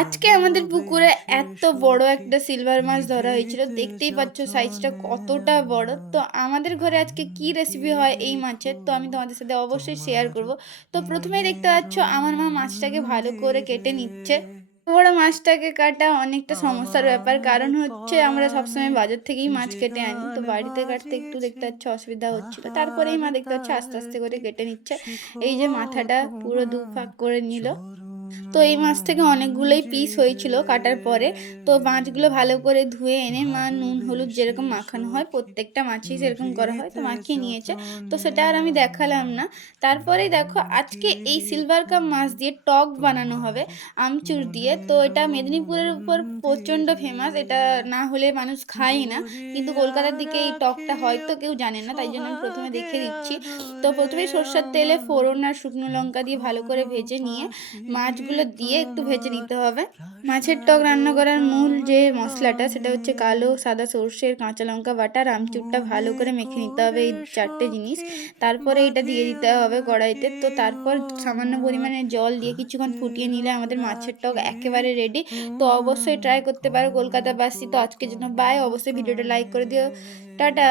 আজকে আমাদের পুকুরে এত বড় একটা সিলভার মাছ ধরা হয়েছিল, দেখতেই পাচ্ছ সাইজটা কতটা বড়। তো আমাদের ঘরে আজকে কি রেসিপি হয় এই মাছের, তো আমি তোমাদের সাথে অবশ্যই শেয়ার করব। তো প্রথমেই দেখতে পাচ্ছ আমার মা মাছটাকে ভালো করে কেটে নিচ্ছে। বড় মাছটাকে কাটা অনেকটা সমস্যার ব্যাপার, কারণ হচ্ছে আমরা সবসময় বাজার থেকেই মাছ কেটে আনি, তো বাড়িতে কাটতে একটু দেখতে পাচ্ছ অসুবিধা হচ্ছিল। তারপরেই মা দেখতে পাচ্ছ আস্তে আস্তে করে কেটে নিচ্ছে। এই যে মাথাটা পুরো দু ফাঁক করে নিল। তো এই মাছ থেকে অনেকগুলোই পিস হয়েছিল কাটার পরে। তো মাছগুলো ভালো করে ধুয়ে এনে মা নুন হলুদ যেরকম মাখানো হয় প্রত্যেকটা মাছই সেরকম করা হয়, তো মাখিয়ে নিয়েছে। তো সেটা আর আমি দেখালাম না। তারপরেই দেখো আজকে এই সিলভার কাপ মাছ দিয়ে টক বানানো হবে আমচুর দিয়ে। তো এটা মেদিনীপুরের উপর প্রচণ্ড ফেমাস, এটা না হলে মানুষ খায় না। কিন্তু কলকাতার দিকে এই টকটা হয়তো কেউ জানে না, তাই জন্য আমি প্রথমে দেখে দিচ্ছি। তো প্রথমে সর্ষের তেলে ফোড়ন আর শুকনো লঙ্কা দিয়ে ভালো করে ভেজে নিয়ে মাছগুলো দিয়ে একটু ভেজে নিতে হবে। মাছের টক রান্না করার মূল যে মশলাটা সেটা হচ্ছে কালো সাদা সর্ষের কাঁচা লঙ্কা বাটা আর আমচুরটা ভালো করে মেখে নিতে হবে, এই চারটে জিনিস। তারপরে এটা দিয়ে দিতে হবে কড়াইতে। তো তারপর সামান্য পরিমাণে জল দিয়ে কিছুক্ষণ ফুটিয়ে নিলে আমাদের মাছের টক একেবারে রেডি। তো অবশ্যই ট্রাই করতে পারো কলকাতাবাসী। তো আজকের জন্য বাই, অবশ্যই ভিডিওটা লাইক করে দিও। টাটা।